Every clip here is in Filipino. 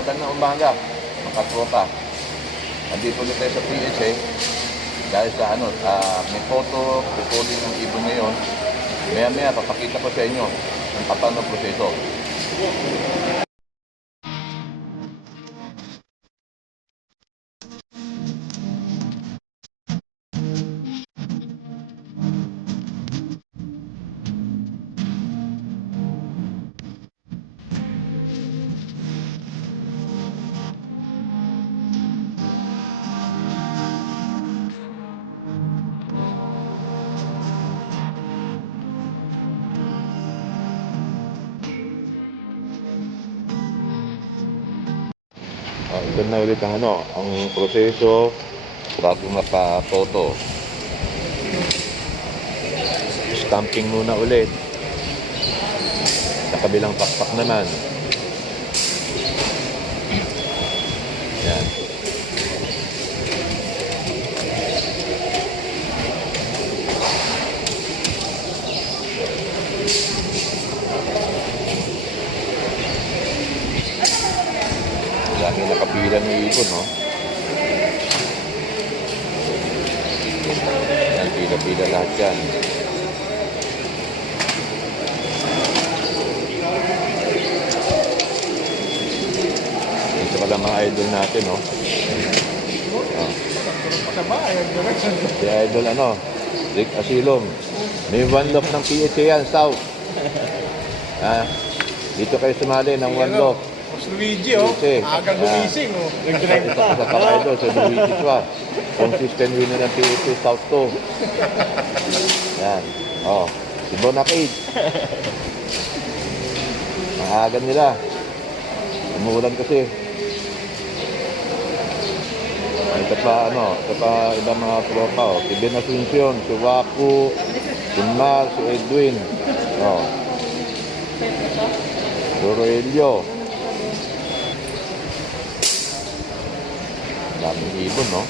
magandang umaga, mga tropa. Nandito ulit tayo sa PHA. Dahil sa may photo, recording ng ibon ngayon. Maya-maya, papakita ko sa inyo ang paano proseso. Ito na ulit ang proseso bago mapa-photo. Stamping muna ulit. Sa kabilang pakpak naman. Yan. Dami nakapila ng ibon, no? Yan, pila-pila lahat yan. Ito pala mga idol natin, no? Si idol, Rick Asilong. May one lock ng PHA yan, South. Dito kayo sumali ng one lock. Luigi, agang gumising, Ito sa idol, sa Luigi Chua. Consistent winner ng PHA South 2. Yan. Si Bonacade. Ang agan nila. Umuulan kasi. Ito pa, ibang mga tropa, Si Ben Asuncion, si Waku, si Mar, si Edwin. Dorelio. Daming ibon, no?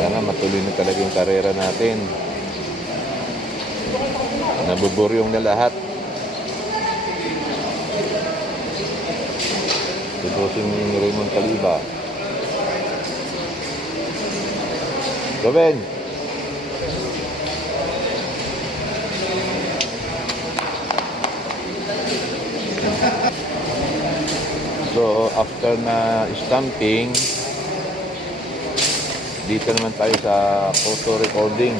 Sana matuloy na talaga yung karera natin. Nabuburyong na lahat. Si Bossing Raymond Caliba. Gawin! So, after na stamping, dito naman tayo sa photo recording.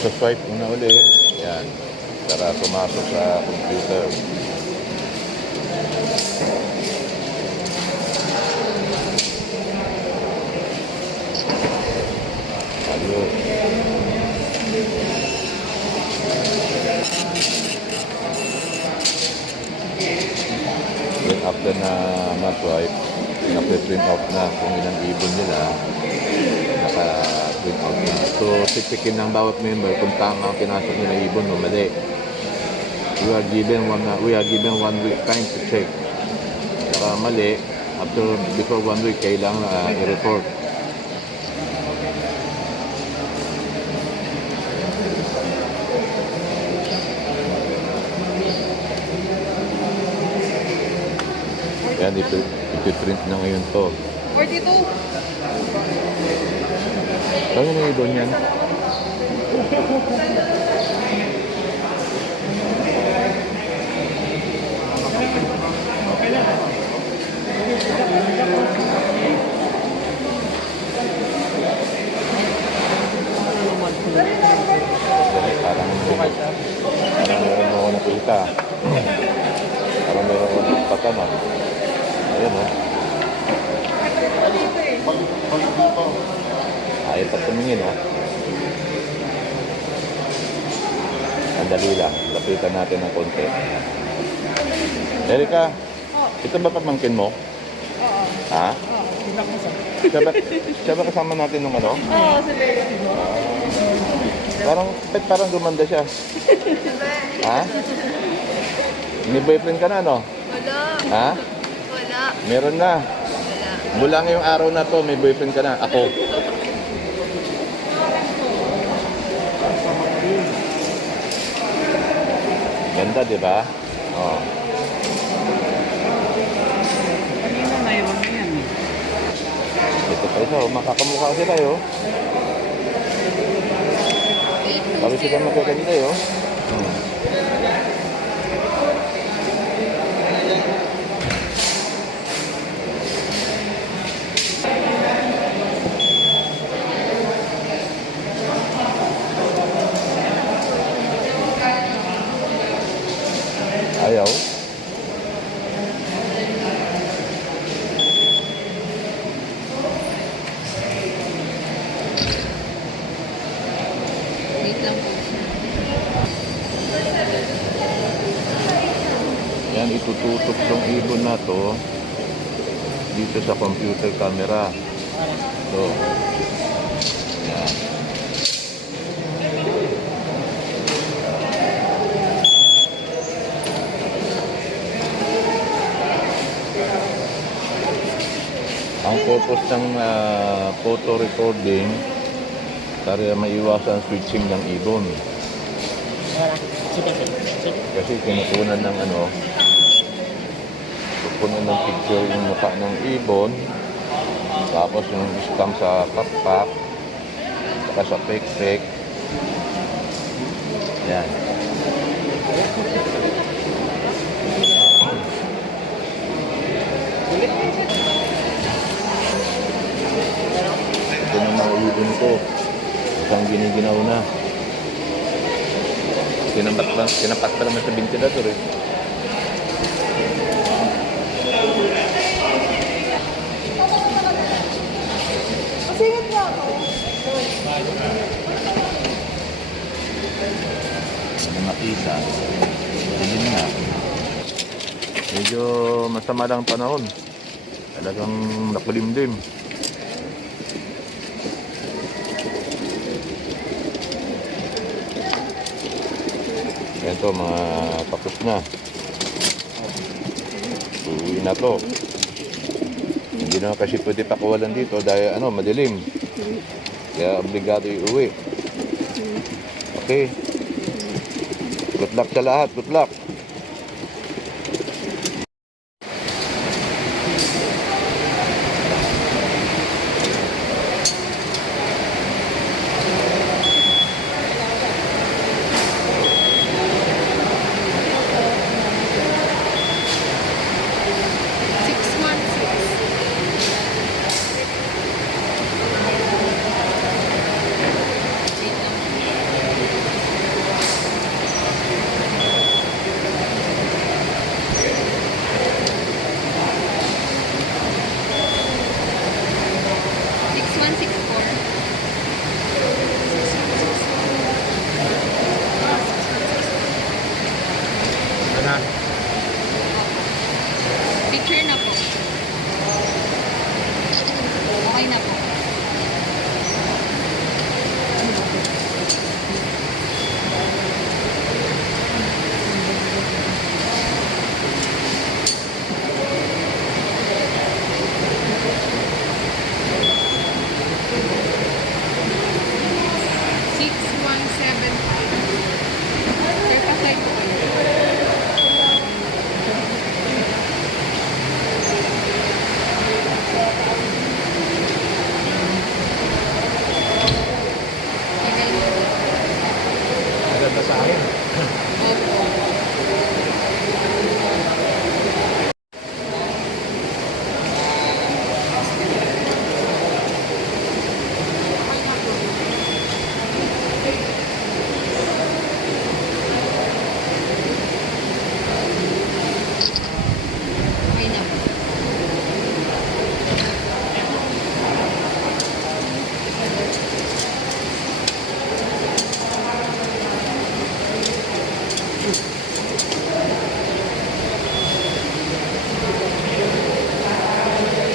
So swipe muna ulit. Yan. Para pumasok sa computer. Ayun. Then after na ma-swipe, na-print out na kung ilang ibon nila. Naka-print out na. So, titikin ng bawat member kung tama ang pinasok nila ibon o mali. We are given one week time to check. Saka mali, before 1 week, kailangan i-report. Yan, ipiprint na ngayon to. 42. Ano na ibon yan? Parang meron mo nakita. Parang meron mo nakita na. Ayan o. Ayaw pa tumingin ha. Andali lang. Lapitan natin ng konti. Erika, ito ba pamangkin mo? Oo. Ha? Oo. Siya ba kasama natin nung ano? Oo, sabi. Parang gumanda siya. Ha? May boyfriend ka na, no? Wala. Ha? Wala. Meron na. Wala. Mula ngayong araw na to, may boyfriend ka na. Ako. Ganda, di ba? Oh. Kanina na iwan na yan. Ito pa isa, oh. Makakamukha sila, oh. Sabi sila magaganda, oh. Hmm. Ayaw. Wait lang po siya. Yan, itututok yung ibon na to dito sa computer camera. So, yan. Ang purpose ng photo recording para maiwasan switching ng ibon. Kasi kinukunan ng kukunan ng picture yung mukha ng ibon, tapos yung stamp sa pakpak, saka sa pek-pek. Yan. Ito na mga ibon ko. Isang giniginaw na. Kinapat pa naman sa ventilador eh. Makisa. Dilim na. Medyo masama lang panahon. Talagang nakulimlim. Yan to, mga tapos na. Uwi na to. Hindi na kasi pwede pakawalan dito dahil madilim. Kaya obligado iuwi. Okay. Good luck sa lahat. Good luck.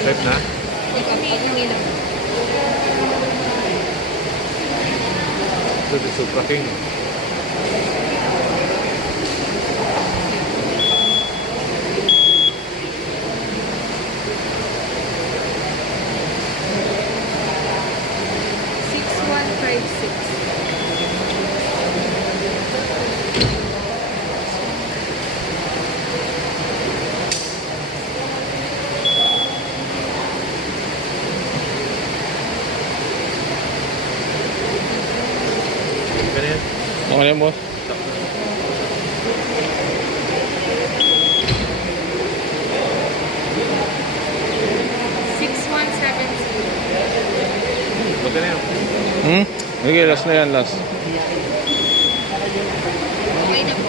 Type na? Hindi kami ilang. Ito si Supra King. Ganyan. Ano yan, boss? Huwag na yun. Sige, last na yan, last. Okay na po.